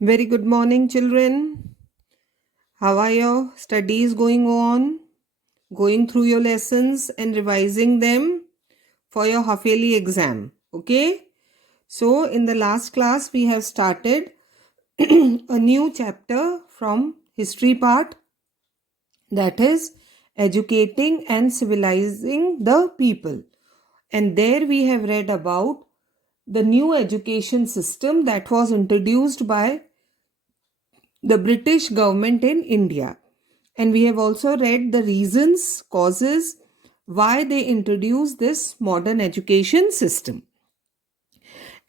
Very good morning, children. How are your studies going on? Going through your lessons and revising them for your half yearly exam. Okay? So, in the last class, we have started a new chapter from history part, that is educating and civilizing the people. And there we have read about the new education system that was introduced by the British government in India. And we have also read the reasons, causes why they introduced this modern education system.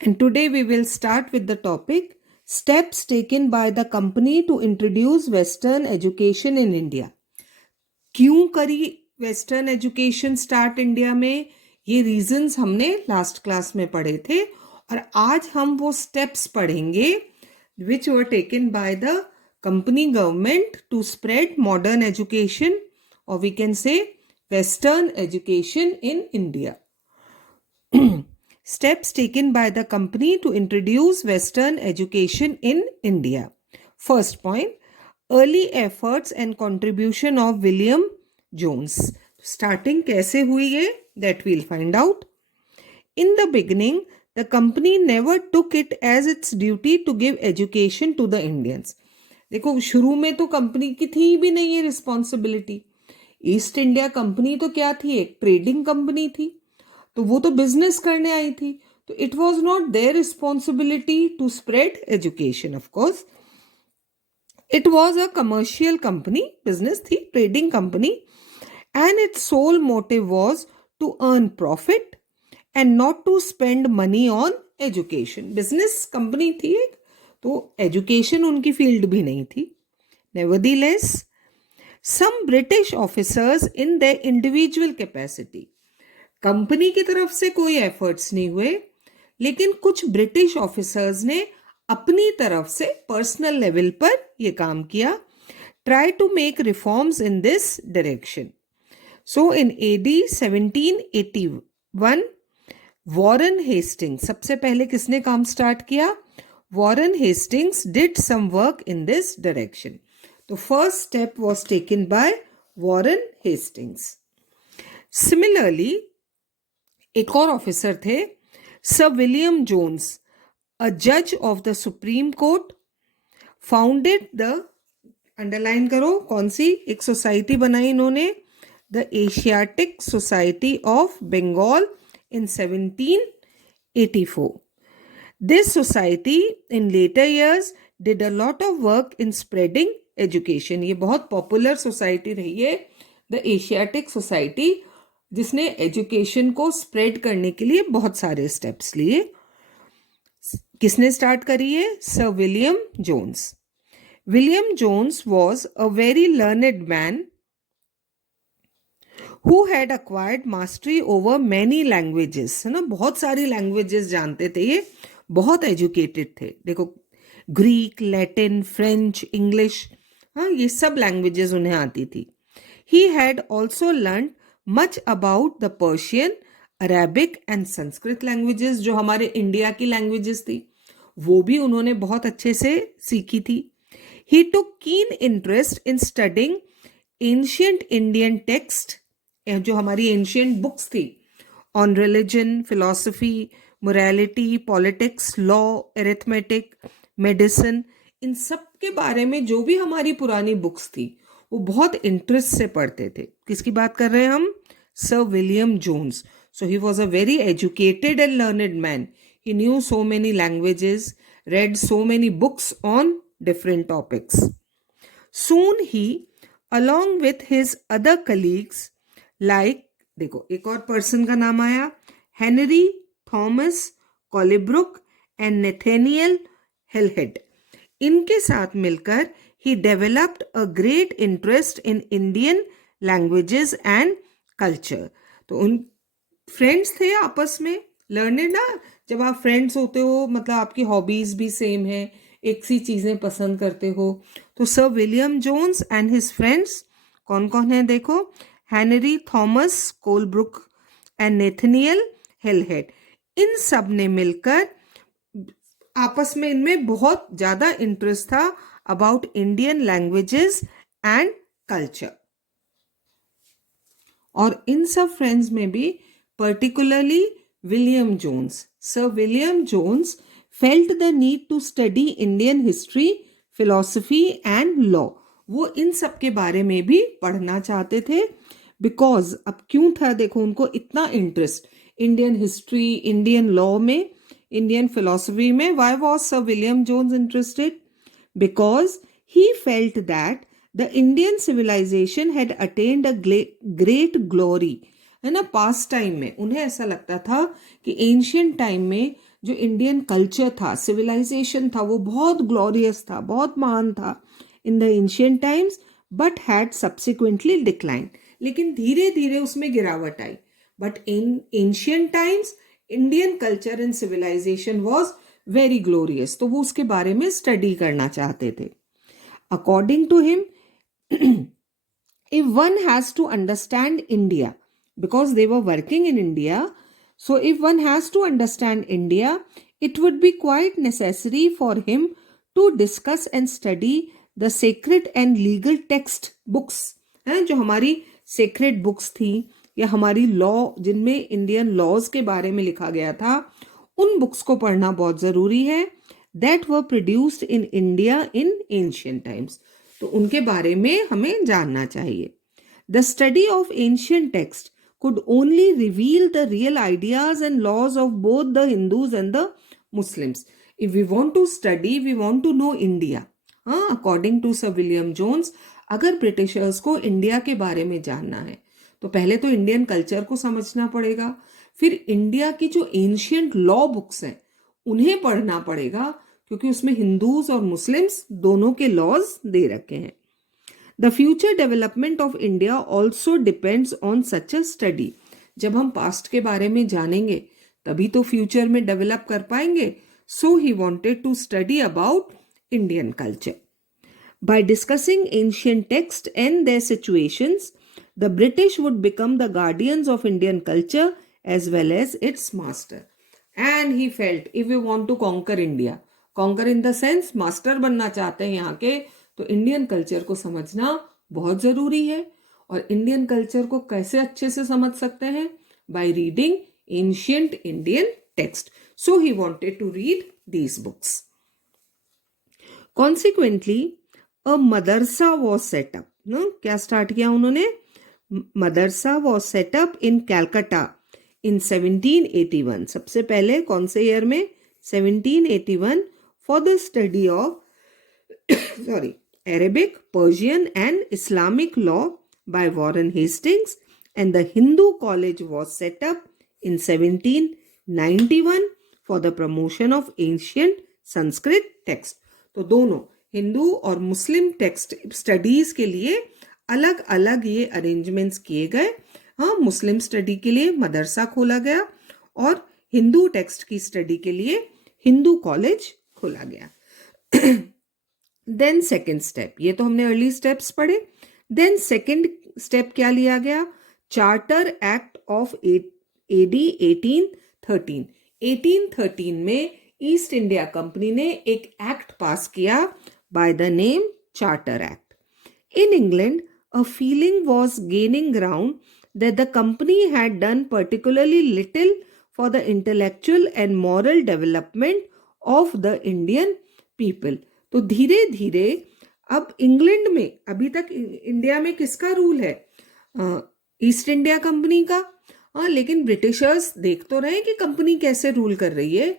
And today we will start with the topic steps taken by the company to introduce Western education in India. क्यों करी western education start India में, ये reasons हमने last class में पढ़े थे और आज हम वो स्टेप्स पढ़ेंगे which were taken by the company government to spread modern education, or we can say Western education in India. Steps taken by the company to introduce Western education in India. First point, early efforts and contribution of William Jones. Starting कैसे हुई ये, that we'll find out. In the beginning, the company never took it as its duty to give education to the Indians. देखो, शुरू में तो company की थी भी नहीं ये रिस्पॉन्सिबिलिटी. ईस्ट इंडिया कंपनी तो क्या थी, एक ट्रेडिंग कंपनी थी, तो वो तो बिजनेस करने आई थी. तो it was not their responsibility to spread education. Of course it was a commercial company, business थी, trading company, and its sole motive was to earn profit and not to spend money on education. Business company थी एक, तो education उनकी field भी नहीं थी. Nevertheless, some British officers in their individual capacity, company की तरफ से कोई एफर्ट्स नहीं हुए, लेकिन कुछ ब्रिटिश ऑफिसर्स ने अपनी तरफ से पर्सनल लेवल पर यह काम किया. Try to make reforms in this direction. So in AD 1781, Warren Hastings, सबसे पहले किसने काम स्टार्ट किया? Warren Hastings did some work in this direction. तो first step was taken by Warren Hastings. Similarly एक और ऑफिसर थे, सर विलियम जोन्स, अ जज of the Supreme Court, founded the, underline करो कौन सी, एक सोसाइटी बनाई इन्होंने, the Asiatic Society of Bengal in 1784. This society in later years did a lot of work in spreading education. ये बहुत पॉपुलर सोसाइटी रही है, द एशियाटिक सोसाइटी, जिसने एजुकेशन को स्प्रेड करने के लिए बहुत सारे स्टेप्स लिए. किसने स्टार्ट करी है? Sir William Jones. William Jones was a very learned man who had acquired mastery over many languages. है ना, बहुत सारी लैंग्वेजेस जानते थे ये, बहुत एजुकेटेड थे. देखो, ग्रीक, लैटिन, फ्रेंच, इंग्लिश, हाँ, ये सब लैंग्वेजेस उन्हें आती थी. He had also learned much about the Persian, Arabic and Sanskrit languages, जो हमारे इंडिया की लैंग्वेजेस थी, वो भी उन्होंने बहुत अच्छे से सीखी थी. He took keen interest in studying ancient Indian text, जो हमारी एंशियंट बुक्स थी, on religion, philosophy, morality, politics, law, arithmetic, medicine, इन सब के बारे में जो भी हमारी पुरानी बुक्स थी वो बहुत इंटरेस्ट से पढ़ते थे. किसकी बात कर रहे हैं हम? Sir William Jones. So he was a very educated and learned man. He knew so many languages, read so many books on different topics. Soon he, along with his other colleagues, like, देखो एक और person का नाम आया, Henry Thomas Colebrooke and Nathaniel Halhed. इनके साथ मिलकर ही developed a great interest in Indian languages and culture. तो उन फ्रेंड्स थे आपस में, लर्नेड ना, जब आप फ्रेंड्स होते हो मतलब आपकी हॉबीज भी सेम है, एक सी चीजें पसंद करते हो. तो sir William Jones and his friends कौन कौन है? देखो, Henry Thomas Colebrooke and Nathaniel Halhed, इन सब ने मिलकर आपस में इनमें बहुत ज़्यादा इंटरेस्ट था about Indian languages and culture. और इन सब फ्रेंड्स में भी particularly William Jones, sir William Jones felt the need to study Indian history, philosophy and law. वो इन सब के बारे में भी पढ़ना चाहते थे। बिकॉज अब क्यों था, देखो उनको इतना interest Indian history, Indian law में, इंडियन फिलॉसफी में। Why was sir William Jones interested? Because he felt that the Indian civilization had attained a great glory, है ना, पास्ट टाइम में। उन्हें ऐसा लगता था कि एंशियंट टाइम में जो इंडियन कल्चर था, सिविलाइजेशन था, वो बहुत ग्लोरियस था, बहुत महान था in the ancient times, but had subsequently decline. लेकिन धीरे धीरे उसमें गिरावट आई। But in ancient times Indian culture and civilisation was very glorious. तो वो उसके बारे में स्टडी करना चाहते थे। According to him, if one has to understand India, because they were working in India, so if one has to understand India, it would be quite necessary for him to discuss and study the sacred and legal text books, हैं जो हमारी sacred books थी या हमारी law, जिनमें Indian laws के बारे में लिखा गया था, उन बुक्स को पढ़ना बहुत ज़रूरी है। That were produced in India in ancient times. तो उनके बारे में हमें जानना चाहिए। The study of ancient text could only reveal the real ideas and laws of both the Hindus and the Muslims. If we want to study, we want to know India. According to Sir William Jones, अगर Britishers को India के बारे में जानना है तो पहले तो इंडियन कल्चर को समझना पड़ेगा, फिर इंडिया की जो एंशियंट लॉ बुक्स हैं उन्हें पढ़ना पड़ेगा, क्योंकि उसमें हिंदूज और मुस्लिम्स दोनों के लॉज दे रखे हैं। The future development of India also depends on such a study. जब हम पास्ट के बारे में जानेंगे तभी तो फ्यूचर में डेवलप कर पाएंगे। So he wanted to study about Indian culture. By discussing ancient text and their situations, the British would become the guardians of Indian culture as well as its master. And he felt if we want to conquer India, conquer in the sense master बनना चाहते हैं यहाँ के, तो Indian culture को समझना बहुत ज़रूरी है। और इंडियन कल्चर को कैसे अच्छे से समझ सकते हैं? by reading ancient Indian text. So he wanted to read these books. Consequently, a madarsa was set up. क्या स्टार्ट किया उन्होंने? मदरसा was set up in Calcutta in 1781. सबसे पहले कौन से ईयर में? 1781, for the study of Arabic, Persian and Islamic law by Warren Hastings, and the Hindu College was set up in 1791 for the promotion of ancient Sanskrit text. तो दोनों हिंदू और मुस्लिम text studies के लिए अलग अलग ये अरेंजमेंट्स किए गए। हाँ, मुस्लिम स्टडी के लिए मदरसा खोला गया और हिंदू टेक्स्ट की स्टडी के लिए हिंदू कॉलेज खोला गया। देन सेकेंड स्टेप, ये तो हमने अर्ली स्टेप्स पढ़े। देन सेकेंड स्टेप क्या लिया गया? Charter act of AD 1813। 1813 में ईस्ट इंडिया कंपनी ने एक एक्ट पास किया by the name charter act. In England a feeling was gaining ground that the company had done particularly little for the intellectual and moral development of the Indian people. तो धीरे धीरे अब England में, अभी तक India में किसका rule है? ईस्ट इंडिया कंपनी का। लेकिन ब्रिटिशर्स देख तो रहे कि कंपनी कैसे रूल कर रही है,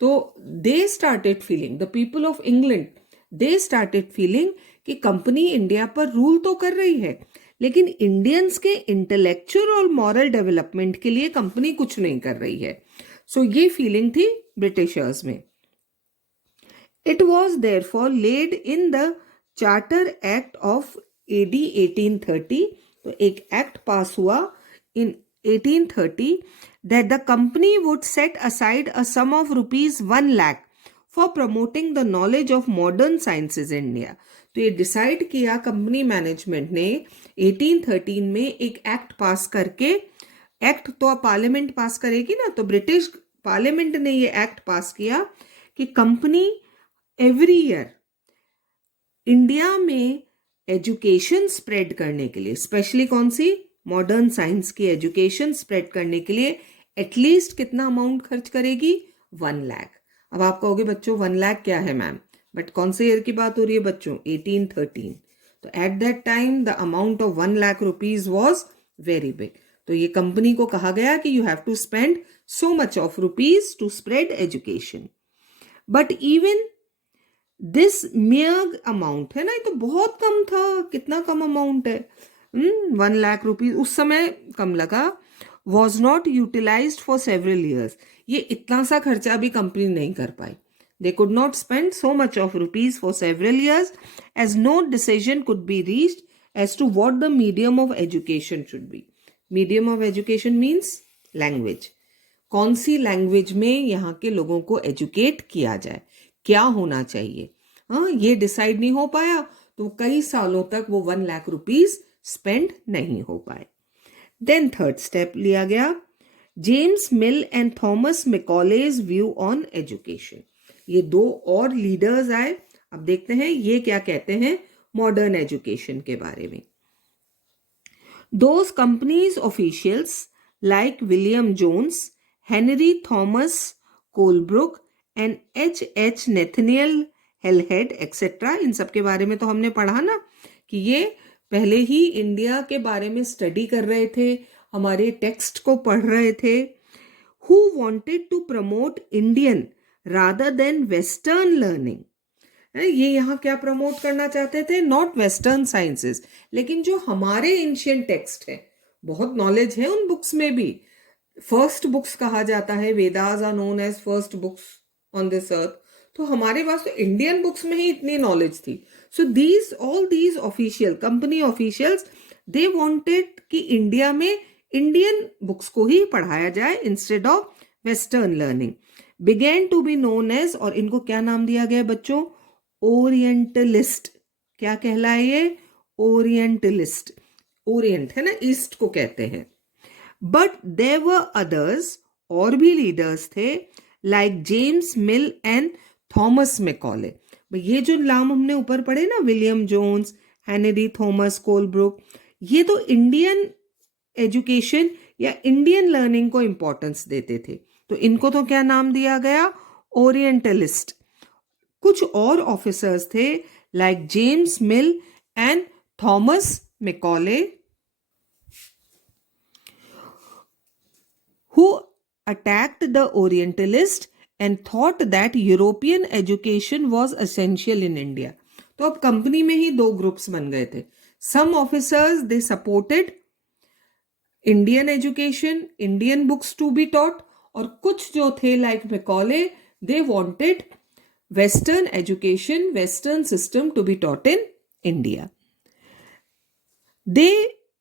तो they started feeling, the people of England, they started feeling कि कंपनी इंडिया पर रूल तो कर रही है, लेकिन इंडियंस के इंटेलेक्चुअल और मॉरल डेवलपमेंट के लिए कंपनी कुछ नहीं कर रही है। सो ये फीलिंग थी ब्रिटिशर्स में। It was therefore laid in the charter act of AD 1830। तो एक एक्ट पास हुआ इन 1830 that the company would set aside a sum of rupees 1 lakh for promoting the knowledge of modern sciences in India. तो ये decide किया company management ने 1813 में एक act पास करके, एक्ट तो पार्लियामेंट पास करेगी ना, तो ब्रिटिश पार्लियामेंट ने ये एक्ट पास किया कि कंपनी एवरी ईयर इंडिया में एजुकेशन स्प्रेड करने के लिए, स्पेशली कौन सी, मॉडर्न साइंस की एजुकेशन स्प्रेड करने के लिए एटलीस्ट कितना अमाउंट खर्च करेगी, 1 लाख। अब आप कहोगे बच्चों 1 लाख क्या है मैम, बट कौन से ईयर की बात हो रही है बच्चों, 1813। तो at that time the amount of 1 lakh rupees was very big. तो ये कंपनी को कहा गया कि you have to spend so much of rupees to spread education. But even this mere amount है ना, ये तो बहुत कम था, कितना कम अमाउंट है, 1 लाख रुपीज उस समय कम लगा, was not utilized for several years। ये इतना सा खर्चा भी कंपनी नहीं कर पाई। They could not spend so much of rupees for several years as no decision could be reached as to what the medium of education should be. Medium of education means language। कौन सी language में यहाँ के लोगों को educate किया जाए, क्या होना चाहिए, हाँ ये डिसाइड नहीं हो पाया, तो कई सालों तक वो 1 लाख रुपीज स्पेंड नहीं हो पाए। देन थर्ड स्टेप लिया गया, James Mill and Thomas Macaulay's view on education. ये 2 और लीडर्स आए। अब देखते हैं ये क्या कहते हैं मॉडर्न एजुकेशन के बारे में। Those companies officials like William Jones, Henry Thomas Colebrooke and H. Nathaniel Halhed etcetera, इन सब के बारे में तो हमने पढ़ा ना कि ये पहले ही इंडिया के बारे में स्टडी कर रहे थे, हमारे टेक्स्ट को पढ़ रहे थे। Who wanted to promote Indian rather than western learning. ये यहाँ क्या प्रमोट करना चाहते थे, नॉट वेस्टर्न साइंसेस, लेकिन जो हमारे एंशिएंट टेक्स्ट है, बहुत नॉलेज है उन बुक्स में भी, फर्स्ट बुक्स कहा जाता है, Vedas are known as first books on this earth, तो हमारे पास तो इंडियन बुक्स में ही इतनी नॉलेज थी। So these all these official company officials they wanted कि इंडिया में इंडियन बुक्स को ही पढ़ाया जाए instead of western learning. Began to be known as, और इनको क्या नाम दिया गया बच्चों, ओरिएंटलिस्ट। क्या कहलाए ये, ओरिएंटलिस्ट। ओरिएंट है ना, ईस्ट को कहते हैं। बट देयर वर अदर्स, और भी लीडर्स थे, like James Mill and Thomas Macaulay. ये जो नाम हमने ऊपर पढ़े ना, William Jones, Henry Thomas Colebrooke, ये तो इंडियन एजुकेशन या इंडियन लर्निंग को इंपॉर्टेंस देते थे, तो इनको तो क्या नाम दिया गया, ओरिएंटलिस्ट। कुछ और ऑफिसर्स थे like James Mill and Thomas Macaulay, who attacked the Orientalist and thought that European education was essential in India। तो अब कंपनी में ही 2 ग्रुप्स बन गए थे। Some officers they supported Indian education, Indian books to be taught, और कुछ जो थे like Macaulay, they wanted Western education, Western system to be taught in India। They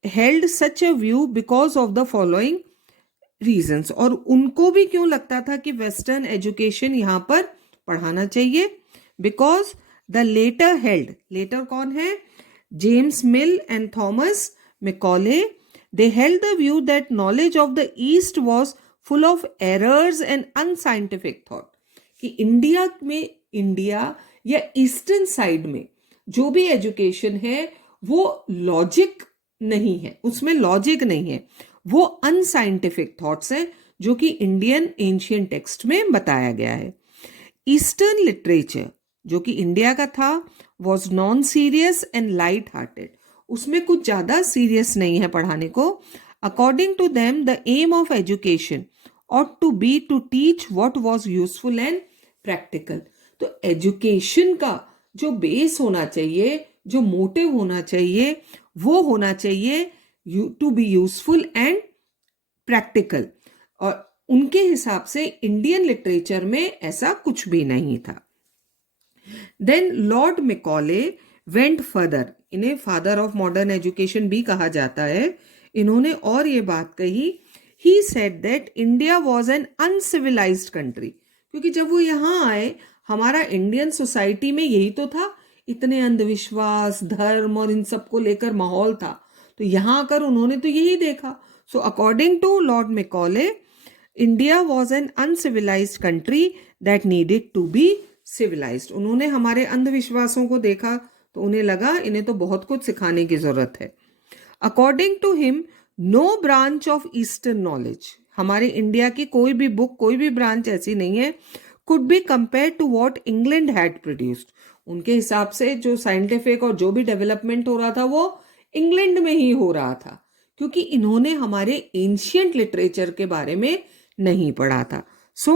held such a view because of the following reasons, और उनको भी क्यों लगता था कि वेस्टर्न एजुकेशन यहां पर पढ़ाना चाहिए, because the latter held, latter कौन है, James Mill and Thomas Macaulay, they held the view that knowledge of the east was full of errors and unscientific thought, कि इंडिया में, इंडिया या ईस्टर्न साइड में जो भी एजुकेशन है वो लॉजिक नहीं है, उसमें लॉजिक नहीं है, वो अनसाइंटिफिक थॉट्स हैं जो कि इंडियन एंशिएंट टेक्स्ट में बताया गया है। ईस्टर्न लिटरेचर जो कि इंडिया का था was non serious and light hearted, उसमें कुछ ज़्यादा सीरियस नहीं है पढ़ाने को। According to them the aim of education ought to be to teach what was useful and practical। तो एजुकेशन का जो बेस होना चाहिए, जो मोटिव होना चाहिए, वो होना चाहिए to be useful and practical, और उनके हिसाब से इंडियन लिटरेचर में ऐसा कुछ भी नहीं था। Then lord Macaulay went further, इन्हें फादर ऑफ मॉडर्न एजुकेशन भी कहा जाता है। इन्होंने और ये बात कही, he said that India was an uncivilized country, क्योंकि जब वो यहाँ आए हमारा इंडियन सोसाइटी में यही तो था, इतने अंधविश्वास, धर्म और इन सब को लेकर माहौल था, तो यहाँ आकर उन्होंने तो यही देखा। So according to lord Macaulay, India was an uncivilized country that needed to be civilized. उन्होंने हमारे अंधविश्वासों को देखा तो उन्हें लगा इन्हें तो बहुत कुछ सिखाने की जरूरत है. According to him, no branch of Eastern knowledge, हमारे इंडिया की कोई भी बुक, कोई भी ब्रांच ऐसी नहीं है could be compared to what England had produced. उनके हिसाब से जो साइंटिफिक और जो भी डेवलपमेंट हो रहा था वो इंग्लैंड में ही हो रहा था, क्योंकि इन्होंने हमारे एंशियंट लिटरेचर के बारे में नहीं पढ़ा था. So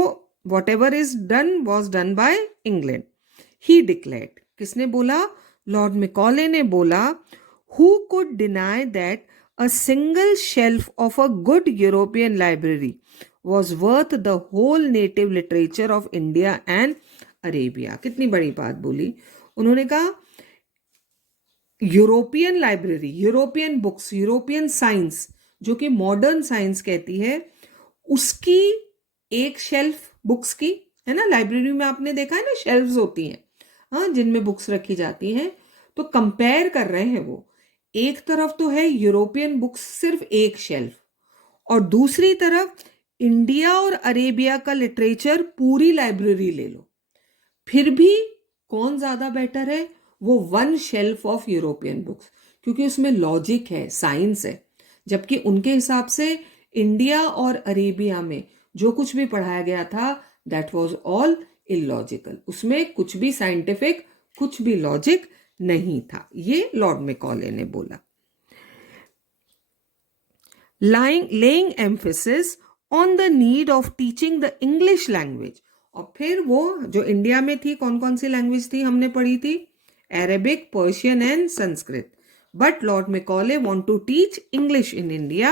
what ever is done was done by England. He declared, किसने बोला? लॉर्ड मैकॉले ने बोला, who could deny that a single shelf of a good European library was worth the whole native literature of India and Arabia. कितनी बड़ी बात बोली. उन्होंने कहा European library, European books, European science जो कि मॉडर्न साइंस कहती है, उसकी एक शेल्फ बुक्स की है ना, लाइब्रेरी में आपने देखा है ना शेल्फ्स होती हैं, हाँ, जिनमें बुक्स रखी जाती हैं. तो कंपेयर कर रहे हैं वो, एक तरफ तो है यूरोपियन बुक्स सिर्फ एक शेल्फ, और दूसरी तरफ इंडिया और अरेबिया का लिटरेचर पूरी लाइब्रेरी ले लो, फिर भी कौन ज्यादा बेटर है? वो one shelf of European books, क्योंकि उसमें लॉजिक है, साइंस है. जबकि उनके हिसाब से इंडिया और अरेबिया में जो कुछ भी पढ़ाया गया था दैट वाज ऑल इलॉजिकल, उसमें कुछ भी साइंटिफिक, कुछ भी लॉजिक नहीं था. ये लॉर्ड मैकॉले ने बोला. laying emphasis on the need of teaching the English language. और फिर वो जो इंडिया में थी, कौन कौन सी लैंग्वेज थी हमने पढ़ी थी? Arabic, Persian and Sanskrit. But lord Macaulay want to teach English in India.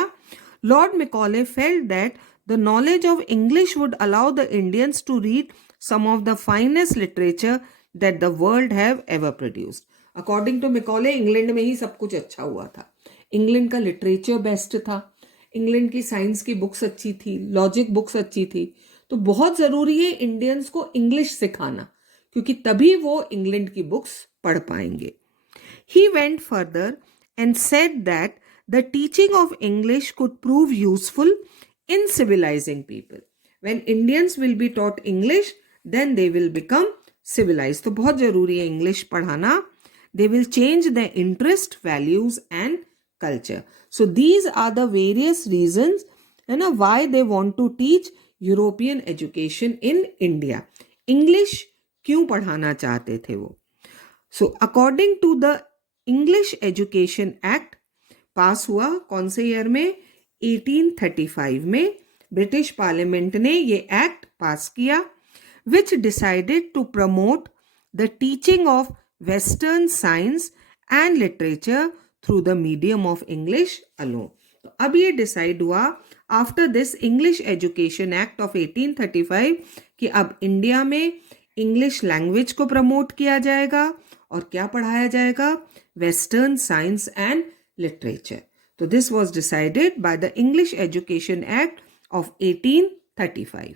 Lord Macaulay felt that the knowledge of English would allow the Indians to read some of the finest literature that the world have ever produced. According to Macaulay England में ही सब कुछ अच्छा हुआ था. England का literature best था, England की साइंस की बुक्स अच्छी थी, लॉजिक बुक्स अच्छी थी. तो बहुत ज़रूरी है इंडियंस को इंग्लिश सिखाना, क्योंकि तभी वो इंग्लैंड की बुक्स पढ़ पाएंगे. He went further and said that the teaching of English could prove useful in civilizing people. When Indians will be taught English then they will become civilize. तो बहुत ज़रूरी है इंग्लिश पढ़ाना. They will change the interest, values and culture. So these are the various reasons why they want to teach European education in India. English क्यों पढ़ाना चाहते थे वो? So according to the English Education Act, पास हुआ कौन से year में? 1835 में ब्रिटिश पार्लियामेंट ने ये एक्ट पास किया, which decided to promote the teaching of Western science and literature through the medium of English alone. तो अब ये डिसाइड हुआ after this English Education Act of 1835 कि अब इंडिया में इंग्लिश लैंग्वेज को प्रमोट किया जाएगा और क्या पढ़ाया जाएगा? Western science and literature. तो this was decided by the English Education Act of 1835.